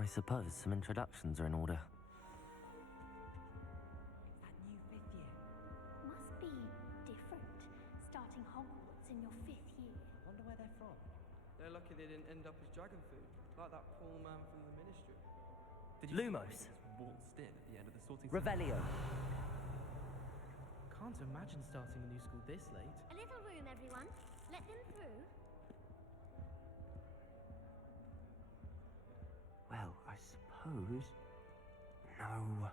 I suppose some introductions are in order. That new 5th year. Must be different, starting Hogwarts in your 5th year. I wonder where they're from. They're lucky they didn't end up as dragon food, like that poor man from the Ministry. Did you Lumos. waltzed in at the end of the sorting Revelio. Can't imagine starting a new school this late. A little room, everyone. Let them through. Well, I suppose... No.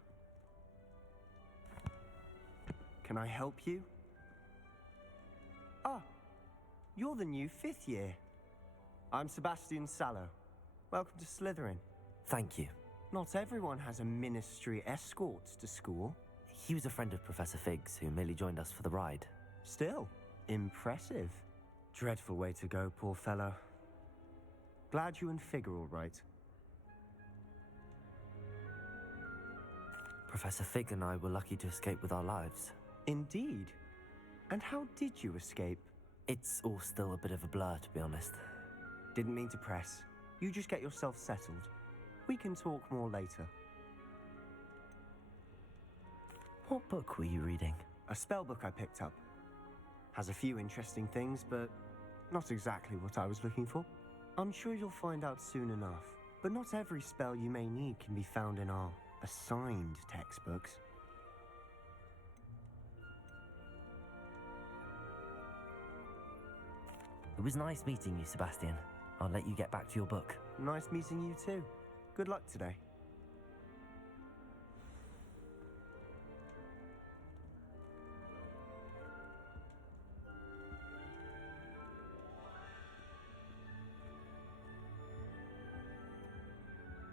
Can I help you? Ah, you're the new 5th year. I'm Sebastian Sallow. Welcome to Slytherin. Thank you. Not everyone has a ministry escort to school. He was a friend of Professor Fig's who merely joined us for the ride. Still, impressive. Dreadful way to go, poor fellow. Glad you and Fig are all right. Professor Fig and I were lucky to escape with our lives. Indeed. And how did you escape? It's all still a bit of a blur, to be honest. Didn't mean to press. You just get yourself settled. We can talk more later. What book were you reading? A spell book I picked up. Has a few interesting things, but not exactly what I was looking for. I'm sure you'll find out soon enough. But not every spell you may need can be found in our assigned textbooks. It was nice meeting you, Sebastian. I'll let you get back to your book. Nice meeting you too. Good luck today.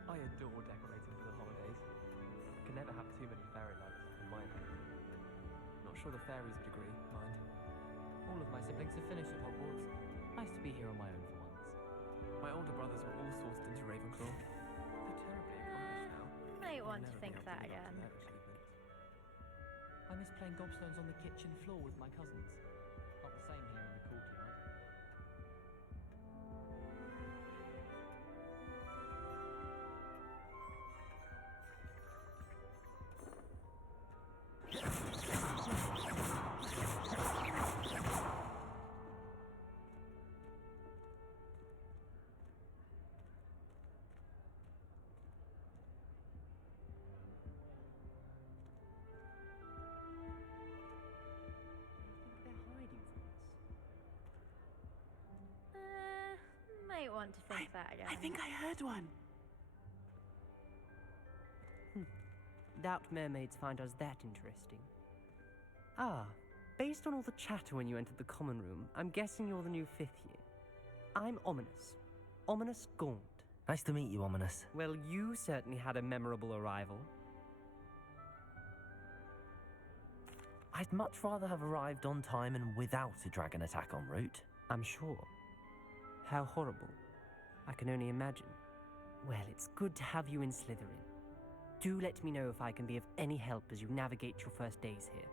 I adore decorating for the holidays. Can never have too many fairy lights in my home. Not sure the fairies would agree, mind. All of my siblings have finished at Hogwarts. Nice to be here on my own for once. My older brothers were all sorted into Ravenclaw. They're terribly accomplished now. Might want I'll to never think be of that able to again. match their achievement. I miss playing gobstones on the kitchen floor with my cousins. Not the same here in the courtyard. Might want to think of that again. I think I heard one. Doubt mermaids find us that interesting. Ah, based on all the chatter when you entered the common room, I'm guessing you're the new 5th year. I'm Ominous. Ominous Gaunt. Nice to meet you, Ominous. Well, you certainly had a memorable arrival. I'd much rather have arrived on time and without a dragon attack en route. I'm sure. How horrible. I can only imagine. Well, it's good to have you in Slytherin. Do let me know if I can be of any help as you navigate your first days here.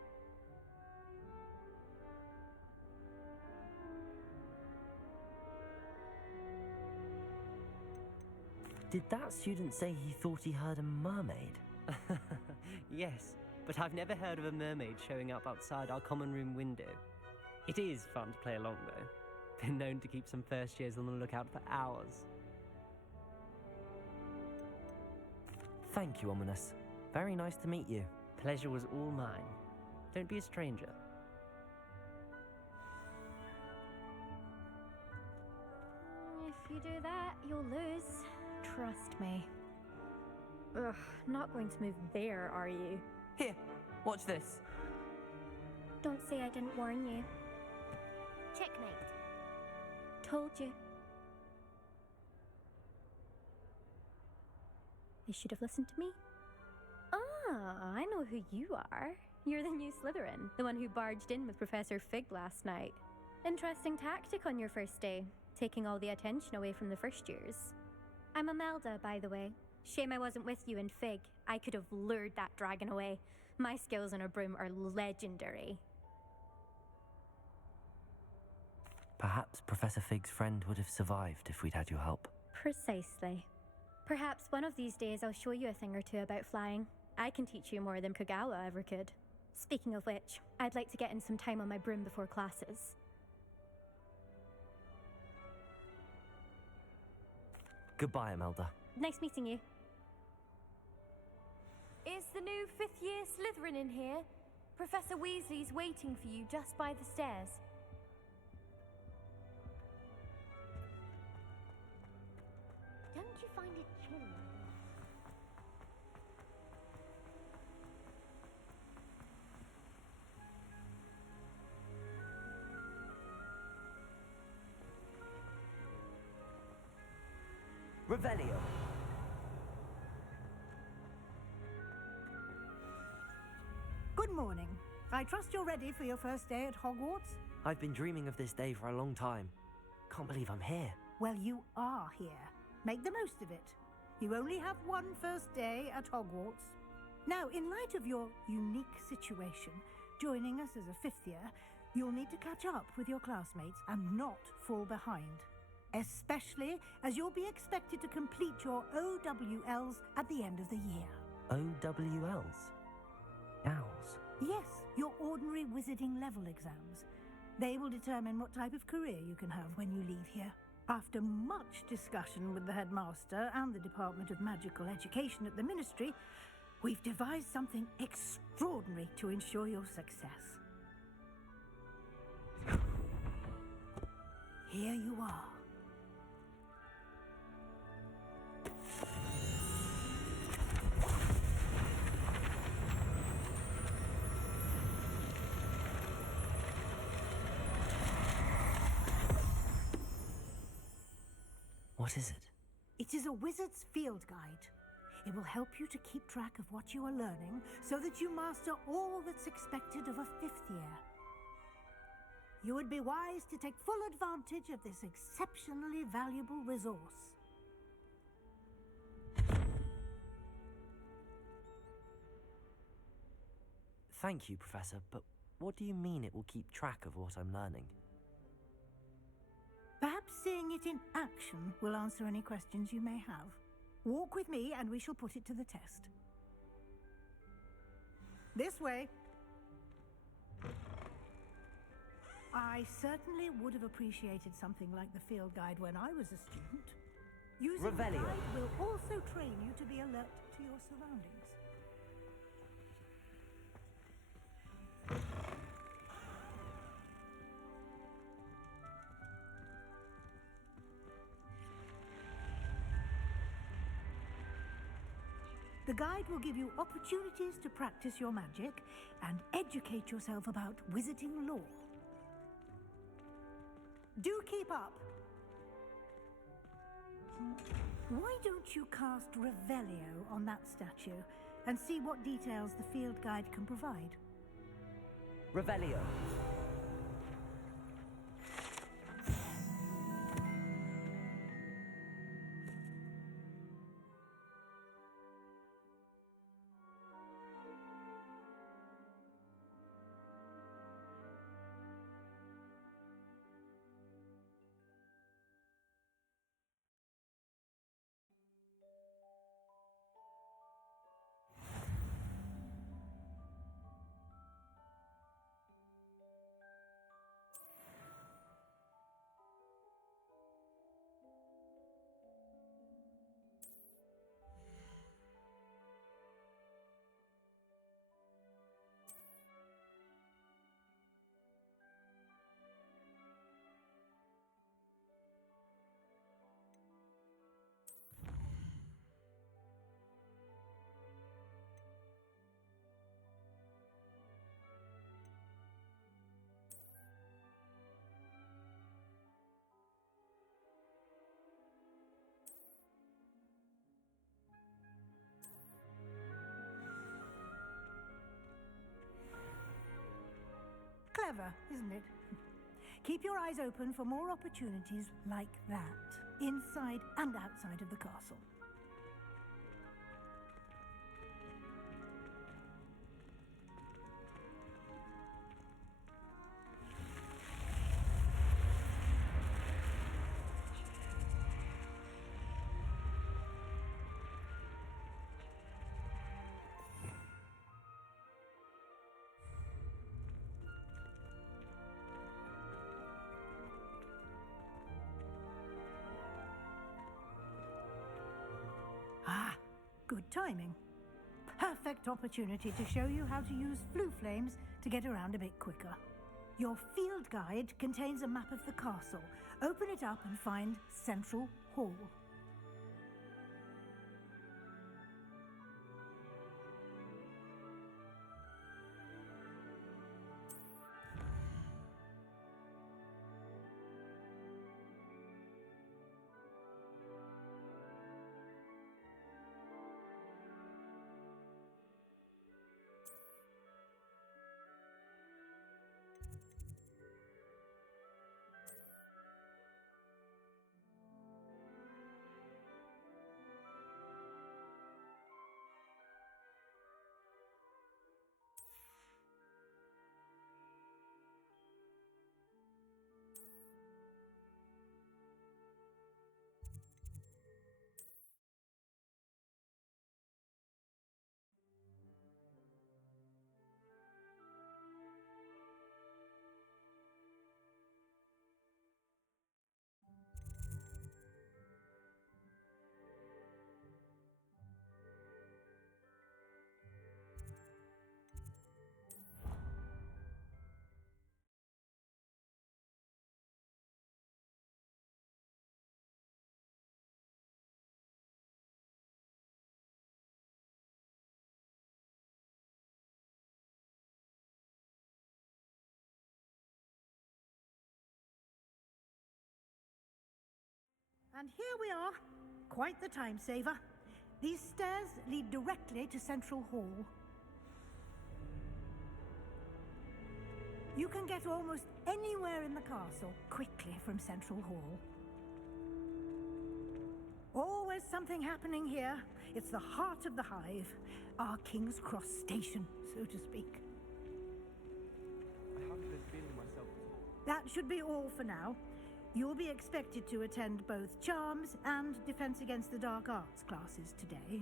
Did that student say he thought he heard a mermaid? Yes, but I've never heard of a mermaid showing up outside our common room window. It is fun to play along, though. Been known to keep some first years on the lookout for hours. Thank you, Ominous. Very nice to meet you. Pleasure was all mine. Don't be a stranger. If you do that, you'll lose. Trust me. Ugh, not going to move there, are you? Here, watch this. Don't say I didn't warn you. Checkmate. Told you. They should have listened to me. Ah, I know who you are. You're the new Slytherin, the one who barged in with Professor Fig last night. Interesting tactic on your first day, taking all the attention away from the first years. I'm Imelda, by the way. Shame I wasn't with you in Fig. I could have lured that dragon away. My skills on a broom are legendary. Perhaps Professor Fig's friend would have survived if we'd had your help. Precisely. Perhaps one of these days I'll show you a thing or two about flying. I can teach you more than Kagawa ever could. Speaking of which, I'd like to get in some time on my broom before classes. Goodbye, Imelda. Nice meeting you. Is the new 5th year Slytherin in here? Professor Weasley's waiting for you just by the stairs. Don't you find it chilly? Revelio. Good morning. I trust you're ready for your first day at Hogwarts? I've been dreaming of this day for a long time. Can't believe I'm here. Well, you are here. Make the most of it. You only have one first day at Hogwarts. Now, in light of your unique situation, joining us as a 5th year, you'll need to catch up with your classmates and not fall behind. Especially as you'll be expected to complete your OWLs at the end of the year. OWLs? Owls? Yes, your ordinary wizarding level exams. They will determine what type of career you can have when you leave here. After much discussion with the headmaster and the Department of Magical Education at the Ministry, we've devised something extraordinary to ensure your success. Here you are. What is it? It is a wizard's field guide. It will help you to keep track of what you are learning so that you master all that's expected of a 5th year. You would be wise to take full advantage of this exceptionally valuable resource. Thank you, Professor, but what do you mean it will keep track of what I'm learning? Perhaps seeing it in action will answer any questions you may have. Walk with me and we shall put it to the test. This way. I certainly would have appreciated something like the field guide when I was a student. Using the Revelio. guide will also train you to be alert to your surroundings. The guide will give you opportunities to practice your magic and educate yourself about wizarding lore. Do keep up. Why don't you cast Revelio on that statue and see what details the field guide can provide? Revelio. Clever, isn't it? Keep your eyes open for more opportunities like that, inside and outside of the castle. Good timing. Perfect opportunity to show you how to use flue flames to get around a bit quicker. Your field guide contains a map of the castle. Open it up and find Central Hall. And here we are. Quite the time saver. These stairs lead directly to Central Hall. You can get almost anywhere in the castle quickly from Central Hall. Always something happening here. It's the heart of the hive, our King's Cross station, so to speak. I haven't been feeling myself at all. That should be all for now. You'll be expected to attend both Charms and Defense Against the Dark Arts classes today.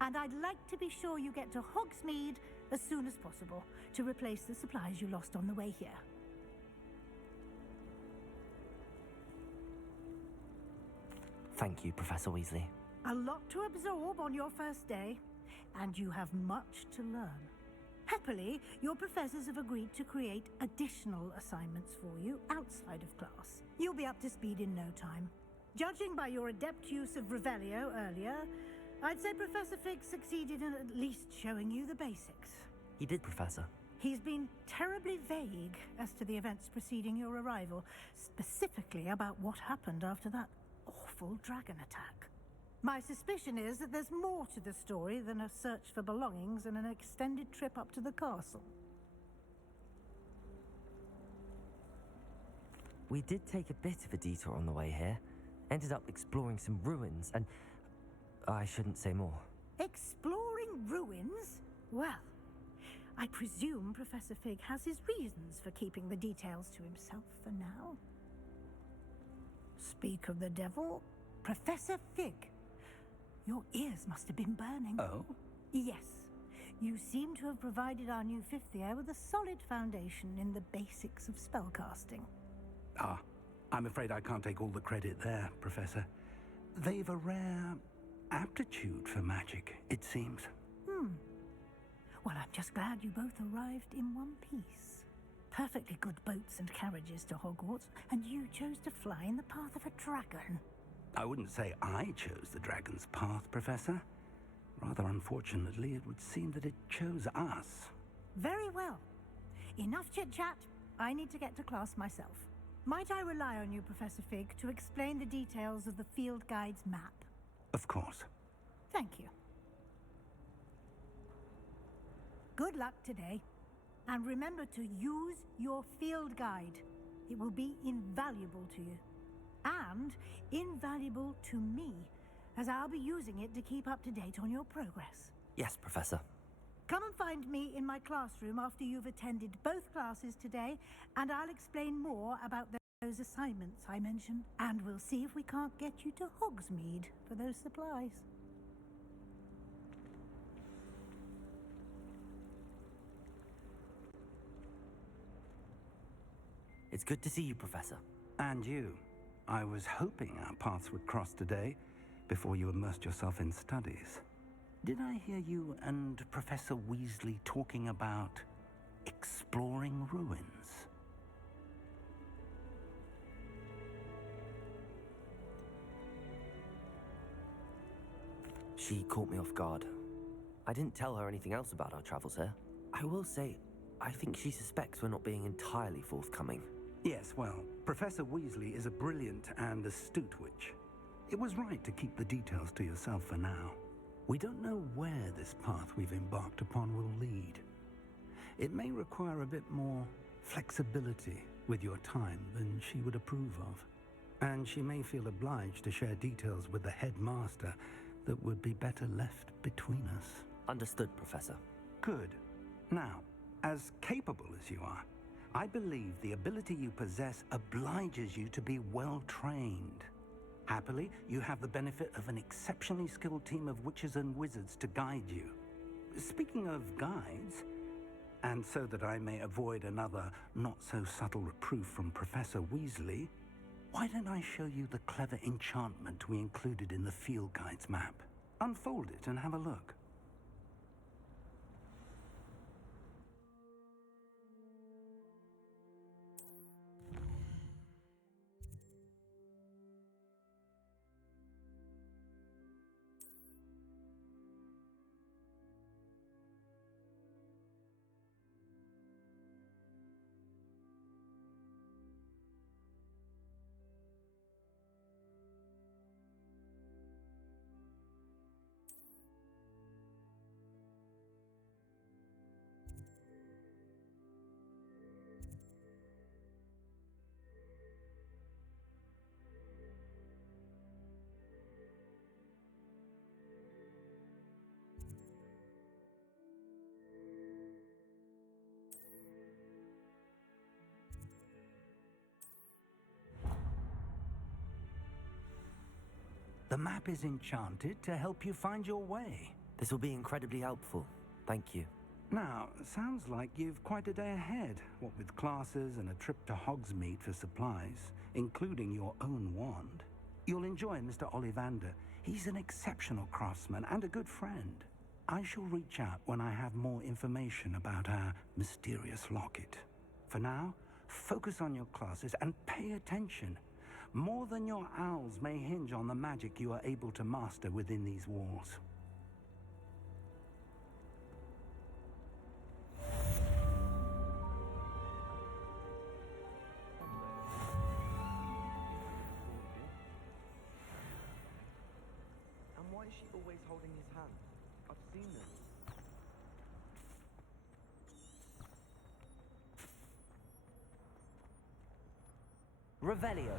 And I'd like to be sure you get to Hogsmeade as soon as possible to replace the supplies you lost on the way here. Thank you, Professor Weasley. A lot to absorb on your first day, and you have much to learn. Happily, your professors have agreed to create additional assignments for you outside of class. You'll be up to speed in no time. Judging by your adept use of Revelio earlier, I'd say Professor Fig succeeded in at least showing you the basics. He did, Professor. He's been terribly vague as to the events preceding your arrival, specifically about what happened after that awful dragon attack. My suspicion is that there's more to the story than a search for belongings and an extended trip up to the castle. We did take a bit of a detour on the way here. Ended up exploring some ruins and... I shouldn't say more. Exploring ruins? Well, I presume Professor Fig has his reasons for keeping the details to himself for now. Speak of the devil, Professor Fig. Your ears must have been burning. Oh? Yes. You seem to have provided our new fifth year with a solid foundation in the basics of spellcasting. Ah, I'm afraid I can't take all the credit there, Professor. They've a rare aptitude for magic, it seems. Well, I'm just glad you both arrived in one piece. Perfectly good boats and carriages to Hogwarts, and you chose to fly in the path of a dragon. I wouldn't say I chose the dragon's path, Professor. Rather unfortunately, it would seem that it chose us. Very well. Enough chit-chat. I need to get to class myself. Might I rely on you, Professor Fig, to explain the details of the field guide's map? Of course. Thank you. Good luck today. And remember to use your field guide. It will be invaluable to you. And invaluable to me, as I'll be using it to keep up to date on your progress. Yes, Professor. Come and find me in my classroom after you've attended both classes today, and I'll explain more about those assignments I mentioned. And we'll see if we can't get you to Hogsmeade for those supplies. It's good to see you, Professor. And you. I was hoping our paths would cross today before you immersed yourself in studies. Did I hear you and Professor Weasley talking about exploring ruins? She caught me off guard. I didn't tell her anything else about our travels here. I will say, I think she suspects we're not being entirely forthcoming. Yes, well, Professor Weasley is a brilliant and astute witch. It was right to keep the details to yourself for now. We don't know where this path we've embarked upon will lead. It may require a bit more flexibility with your time than she would approve of. And she may feel obliged to share details with the headmaster that would be better left between us. Understood, Professor. Good. Now, as capable as you are, I believe the ability you possess obliges you to be well trained. Happily, you have the benefit of an exceptionally skilled team of witches and wizards to guide you. Speaking of guides, and so that I may avoid another not-so-subtle reproof from Professor Weasley, why don't I show you the clever enchantment we included in the field guide's map? Unfold it and have a look. The map is enchanted to help you find your way. This will be incredibly helpful. Thank you. Now, sounds like you've quite a day ahead, what with classes and a trip to Hogsmeade for supplies, including your own wand. You'll enjoy Mr. Ollivander. He's an exceptional craftsman and a good friend. I shall reach out when I have more information about our mysterious locket. For now, focus on your classes and pay attention. More than your owls may hinge on the magic you are able to master within these walls. And why is she always holding his hand? I've seen this. Revelio.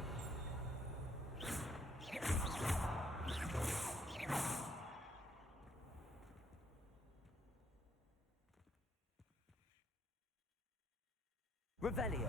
Revelio.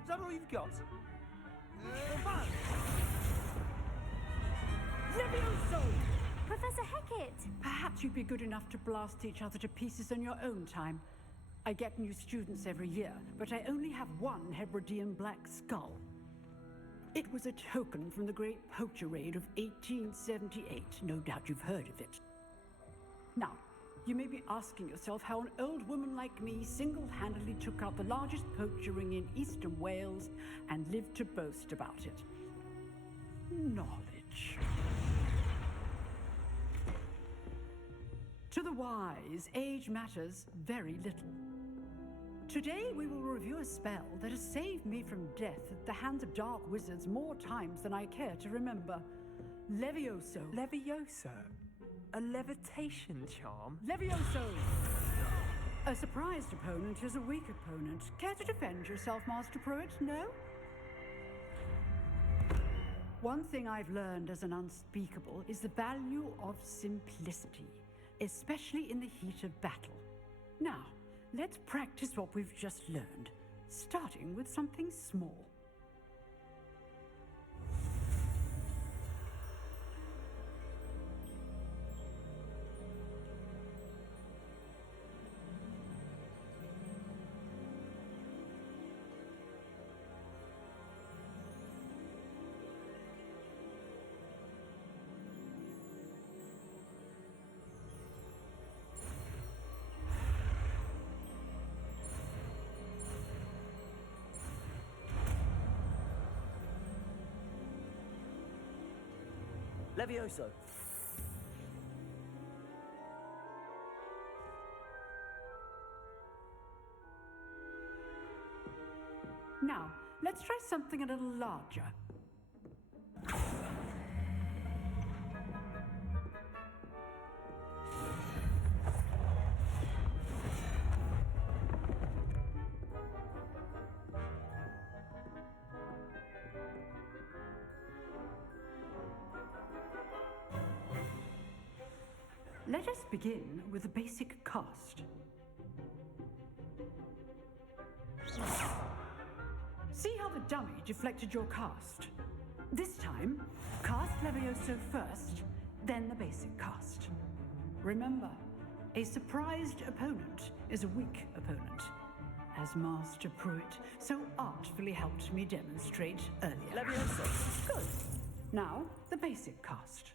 Is that all you've got? Levioso! Professor Hecat! Perhaps you'd be good enough to blast each other to pieces in your own time. I get new students every year, but I only have one Hebridean black skull. It was a token from the Great Poacher Raid of 1878. No doubt you've heard of it. Now, you may be asking yourself how an old woman like me single-handedly took out the largest poacher ring in eastern Wales and lived to boast about it. Knowledge. To the wise, age matters very little. Today we will review a spell that has saved me from death at the hands of dark wizards more times than I care to remember. Levioso. Levioso? A levitation charm? Levioso! A surprised opponent is a weak opponent. Care to defend yourself, Master Pruitt? No? One thing I've learned as an unspeakable is the value of simplicity, especially in the heat of battle. Now, let's practice what we've just learned, starting with something small. Levioso. Now, let's try something a little larger. Let us begin with a basic cast. See how the dummy deflected your cast? This time, cast Levioso first, then the basic cast. Remember, a surprised opponent is a weak opponent, as Master Pruitt so artfully helped me demonstrate earlier. Levioso. Good. Now, the basic cast.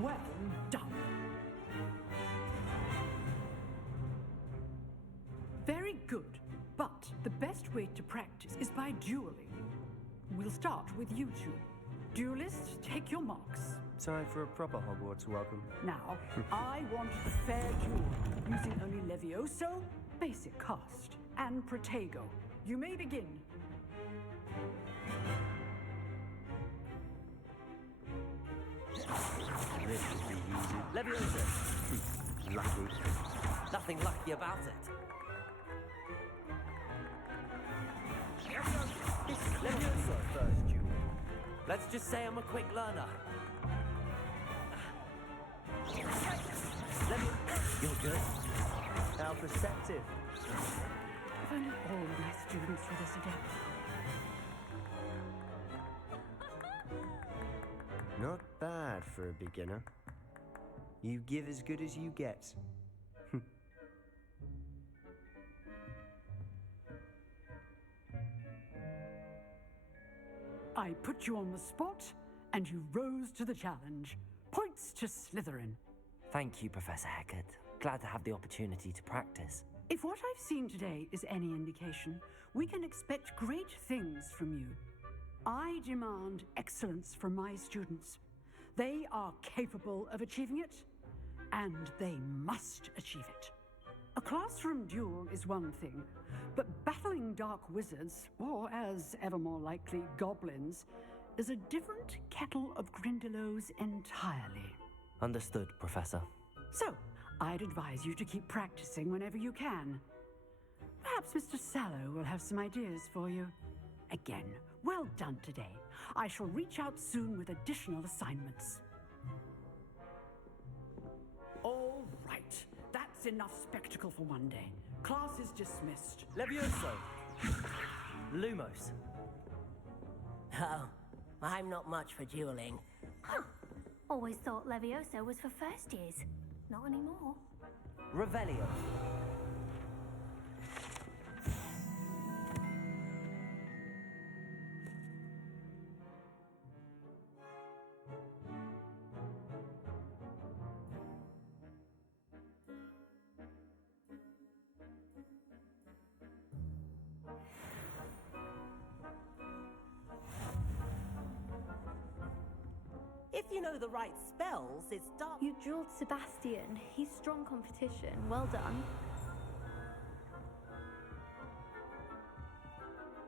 Well done. Very good. But the best way to practice is by dueling. We'll start with you two. Duelists, take your marks. Time for a proper Hogwarts welcome. Now, I want a fair duel, using only Levioso, basic cast, and Protego. You may begin. This should be easy. Leviosa. Lucky. Nothing lucky about it. Leviosa first duel. Let's just say I'm a quick learner. You're good. How perceptive. If only all of my students were this adept. Not bad for a beginner. You give as good as you get. I put you on the spot, and you rose to the challenge. Points to Slytherin. Thank you, Professor Hecat. Glad to have the opportunity to practice. If what I've seen today is any indication, we can expect great things from you. I demand excellence from my students. They are capable of achieving it, and they must achieve it. A classroom duel is one thing, but battling dark wizards, or as ever more likely, goblins, is a different kettle of Grindylows entirely. Understood, Professor. So, I'd advise you to keep practicing whenever you can. Perhaps Mr. Sallow will have some ideas for you. Again, well done today. I shall reach out soon with additional assignments. All right. That's enough spectacle for one day. Class is dismissed. Levioso. Lumos. Oh, I'm not much for dueling. Huh. Always thought Levioso was for first years. Not anymore. Revelio. If you know the right spells, it's dark. You drilled Sebastian. He's strong competition. Well done.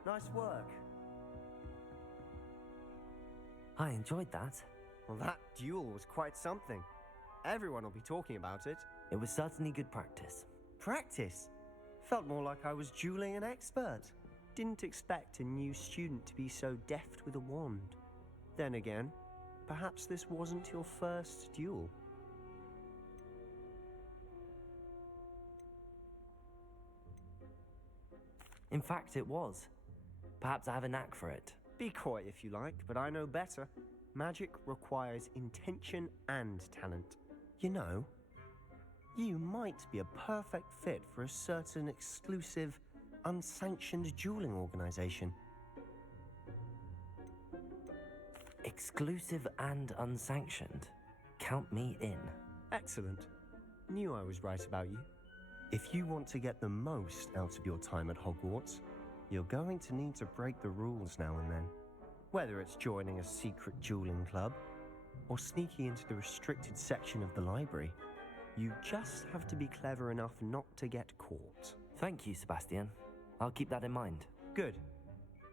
Nice work. I enjoyed that. Well, that duel was quite something. Everyone will be talking about it. It was certainly good practice. Practice? Felt more like I was dueling an expert. Didn't expect a new student to be so deft with a wand. Then again, perhaps this wasn't your first duel. In fact, it was. Perhaps I have a knack for it. Be coy if you like, but I know better. Magic requires intention and talent. You know, you might be a perfect fit for a certain exclusive, unsanctioned dueling organization. Exclusive and unsanctioned. Count me in. Excellent. Knew I was right about you. If you want to get the most out of your time at Hogwarts, you're going to need to break the rules now and then. Whether it's joining a secret dueling club, or sneaking into the restricted section of the library, you just have to be clever enough not to get caught. Thank you, Sebastian. I'll keep that in mind. Good.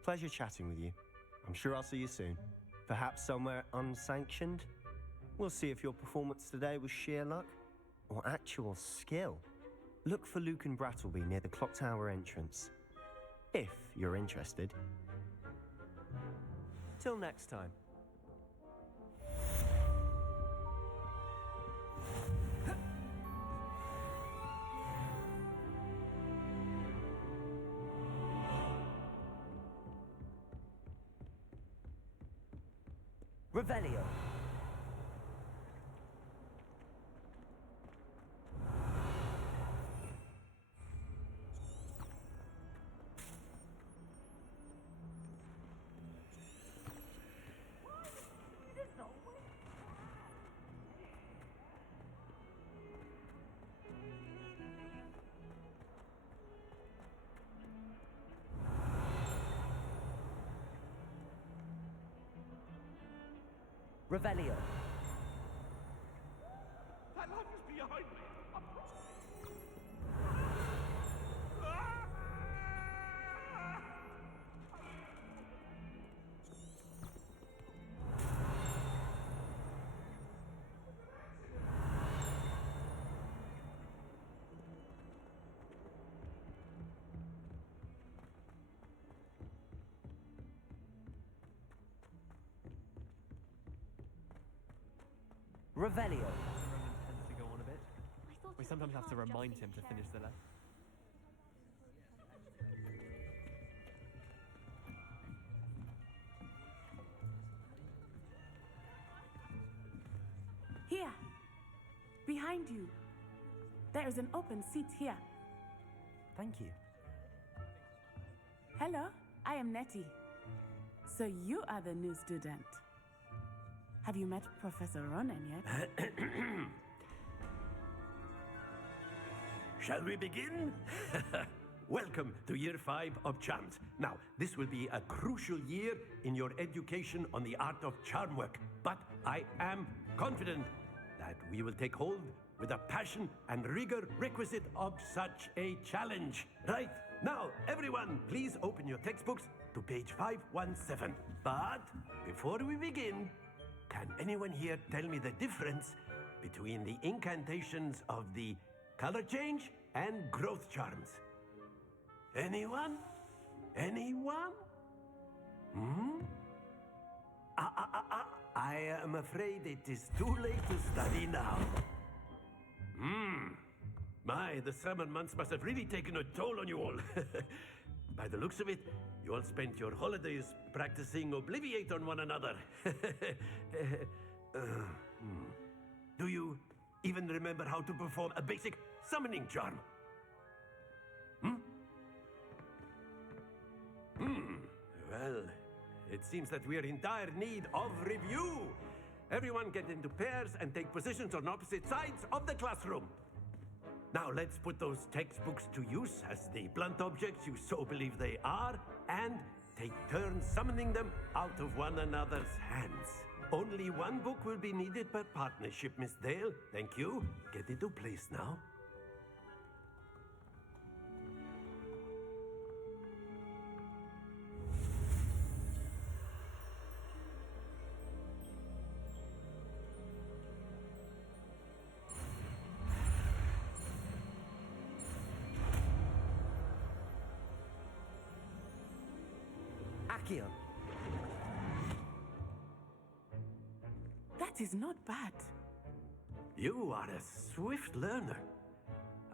Pleasure chatting with you. I'm sure I'll see you soon. Perhaps somewhere unsanctioned? We'll see if your performance today was sheer luck or actual skill. Look for Luke and Brattleby near the clock tower entrance. If you're interested. Till next time. Revelio. Revelio. That light was behind me. Revelio. Roman tends to go on a bit. We sometimes have to remind him to finish the lesson. Here, behind you. There is an open seat here. Thank you. Hello, I am Nettie. So you are the new student. Have you met Professor Ronan yet? Shall we begin? Welcome to Year 5 of Charms. Now, this will be a crucial year in your education on the art of charm work. But I am confident that we will take hold with the passion and rigor requisite of such a challenge. Right, now, everyone, please open your textbooks to page 517. But before we begin, can anyone here tell me the difference between the incantations of the color change and growth charms? Anyone? Anyone? I am afraid it is too late to study now. My, the summer months must have really taken a toll on you all. By the looks of it, you all spent your holidays practicing Obliviate on one another. Do you even remember how to perform a basic summoning charm? Well, it seems that we are in dire need of review. Everyone get into pairs and take positions on opposite sides of the classroom. Now let's put those textbooks to use as the blunt objects you so believe they are, and take turns summoning them out of one another's hands. Only one book will be needed per partnership, Miss Dale. Thank you. Get into place now. Akio! That is not bad. You are a swift learner.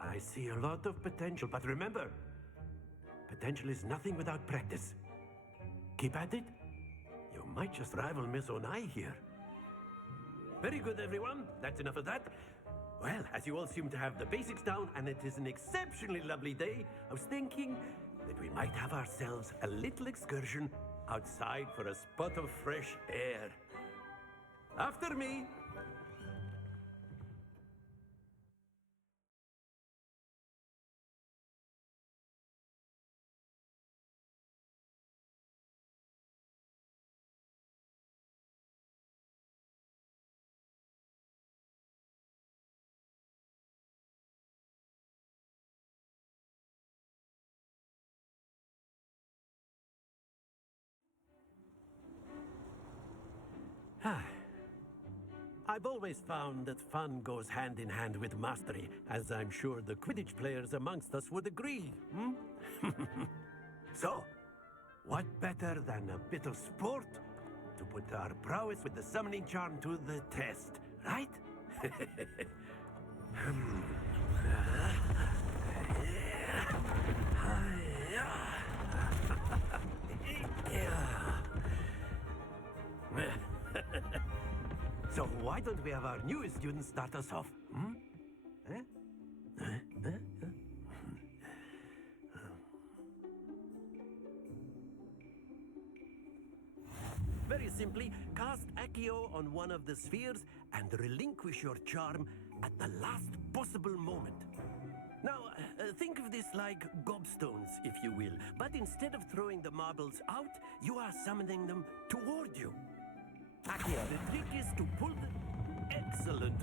I see a lot of potential, but remember, potential is nothing without practice. Keep at it. You might just rival Miss Onai here. Very good, everyone. That's enough of that. Well, as you all seem to have the basics down, and it is an exceptionally lovely day, I was thinking that we might have ourselves a little excursion outside for a spot of fresh air. After me. I've always found that fun goes hand in hand with mastery, as I'm sure the Quidditch players amongst us would agree. So, what better than a bit of sport to put our prowess with the summoning charm to the test, right? So why don't we have our newest student start us off? Very simply, cast Accio on one of the spheres and relinquish your charm at the last possible moment. Now, think of this like gobstones, if you will, but instead of throwing the marbles out, you are summoning them toward you. Accio, the trick is to pull them. Excellent.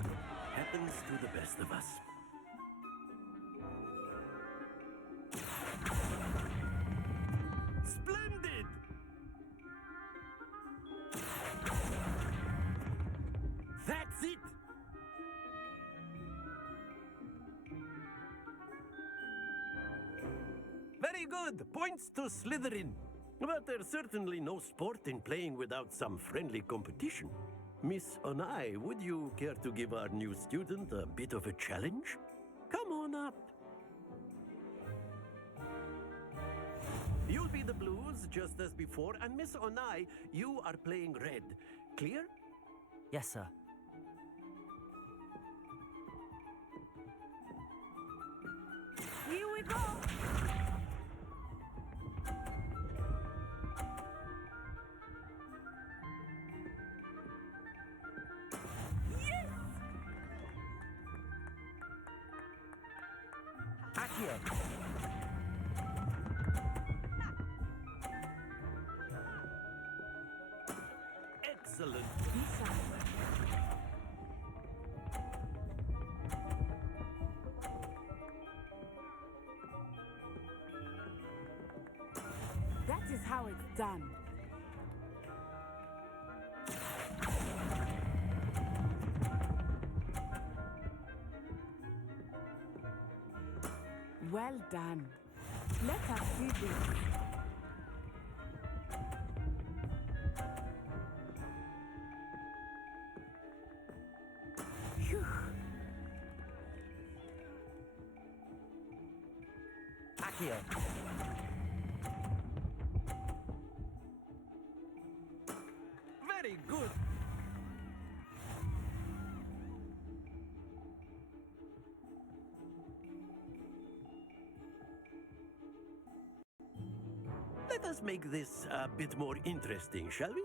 Happens to the best of us. Splendid! That's it! Very good. Points to Slytherin. But there's certainly no sport in playing without some friendly competition. Miss Onai, would you care to give our new student a bit of a challenge? Come on up. You'll be the blues, just as before, and Miss Onai, you are playing red. Clear? Yes, sir. Here we go! Excellent. That is how it's done. Well done. Let us see this. Phew. Accio. Very good. Let us make this a bit more interesting, shall we?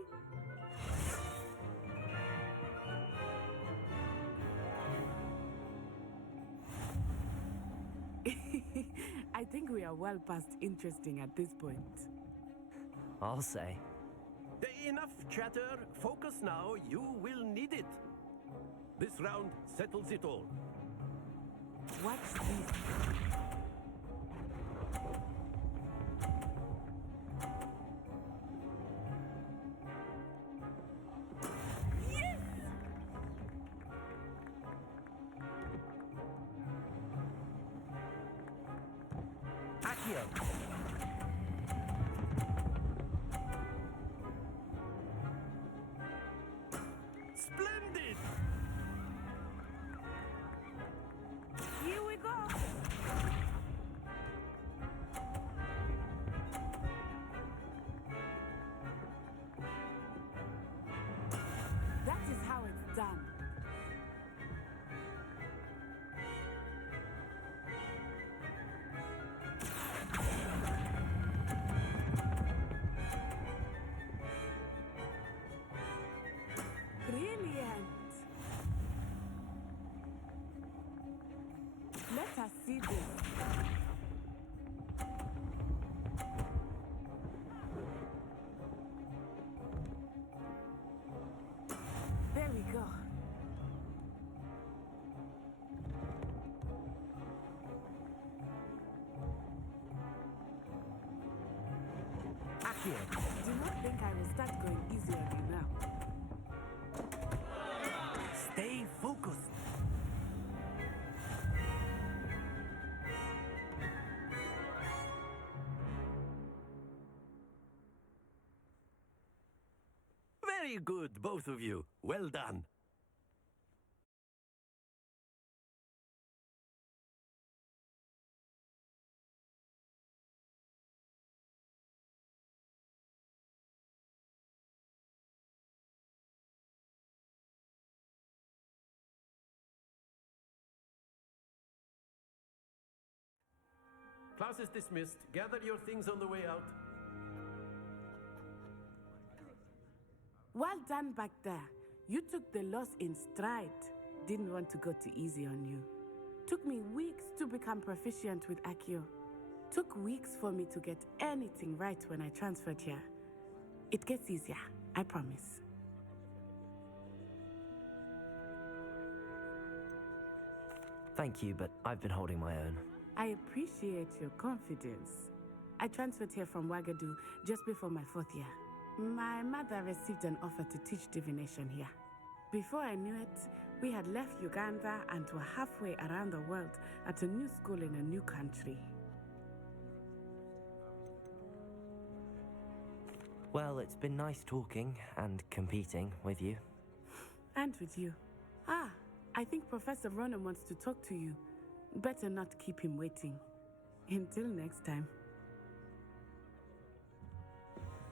I think we are well past interesting at this point. I'll say. Enough chatter. Focus now. You will need it. This round settles it all. Watch this. Accio. Do not think I will start going easy on you now. Stay focused. Very good, both of you. Well done. Class is dismissed. Gather your things on the way out. Well done back there. You took the loss in stride. Didn't want to go too easy on you. Took me weeks to become proficient with Accio. Took weeks for me to get anything right when I transferred here. It gets easier, I promise. Thank you, but I've been holding my own. I appreciate your confidence. I transferred here from Wagadu just before my 4th year. My mother received an offer to teach divination here. Before I knew it, we had left Uganda and were halfway around the world at a new school in a new country. Well, it's been nice talking and competing with you. And with you. I think Professor Ronan wants to talk to you. Better not keep him waiting. Until next time.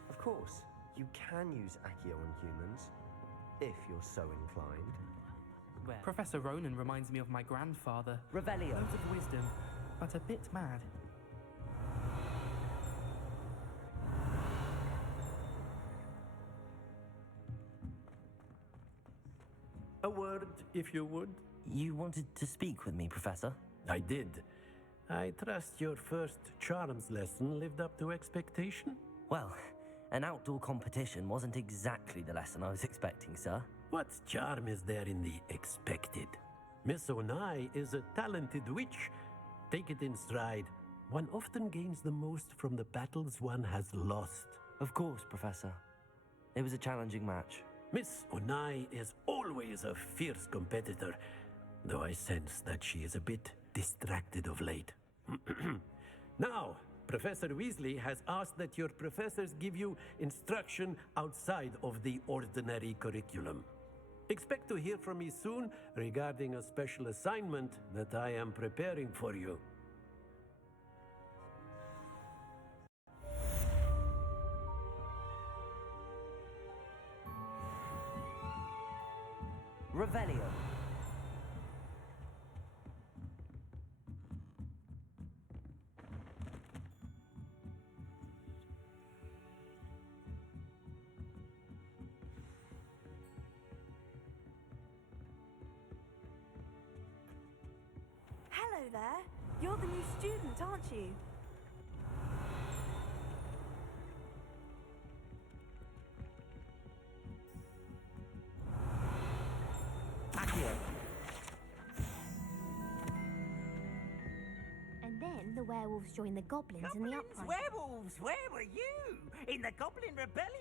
Of course, you can use Accio on humans, if you're so inclined. Well, Professor Ronan reminds me of my grandfather. Revelio. Loads of wisdom, but a bit mad. A word, if you would. You wanted to speak with me, Professor? I did. I trust your first charms lesson lived up to expectation? Well, an outdoor competition wasn't exactly the lesson I was expecting, sir. What charm is there in the expected? Miss Onai is a talented witch. Take it in stride. One often gains the most from the battles one has lost. Of course, Professor. It was a challenging match. Miss Onai is always a fierce competitor, though I sense that she is a bit distracted of late. Now, Professor Weasley has asked that your professors give you instruction outside of the ordinary curriculum. Expect to hear from me soon regarding a special assignment that I am preparing for you. Revelio. Hello there. You're the new student, aren't you? And then the werewolves joined the goblins in the uprising. Werewolves, where were you? In the Goblin Rebellion?